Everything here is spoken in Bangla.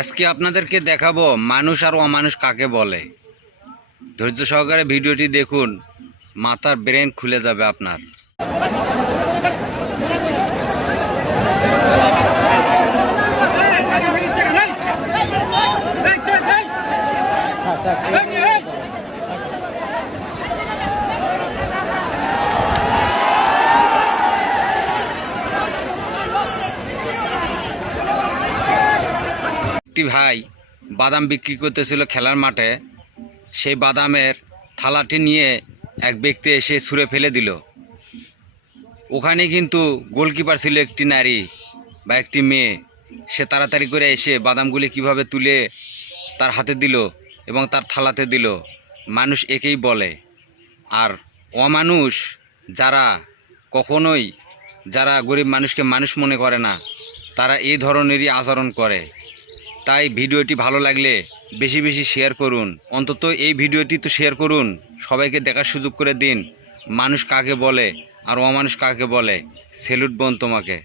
আজকে আপনাদেরকে দেখাবো মানুষ আর অমানুষ কাকে বলে। ধৈর্য সহকারে ভিডিওটি দেখুন, মাথার ব্রেন খুলে যাবে আপনার। একটি ভাই বাদাম বিক্রি করতেছিল খেলার মাঠে। সেই বাদামের থালাটি নিয়ে এক ব্যক্তি এসে ছুঁড়ে ফেলে দিল। ওখানে কিন্তু গোলকিপার ছিল একটি নারী বা একটি মেয়ে। সে তাড়াতাড়ি করে এসে বাদামগুলি কিভাবে তুলে তার হাতে দিল এবং তার থালাতে দিল। মানুষ একেই বলে। আর অমানুষ যারা কখনোই যারা গরিব মানুষকে মানুষ মনে করে না, তারা এই ধরনেরই আচরণ করে। তাই ভিডিওটি ভালো লাগলে বেশি বেশি শেয়ার করুন। অন্তত এই ভিডিওটি তো শেয়ার করুন, সবাইকে দেখার সুযোগ করে দিন মানুষ কাকে বলে আর অমানুষ কাকে বলে। স্যালুট বোন তোমাকে।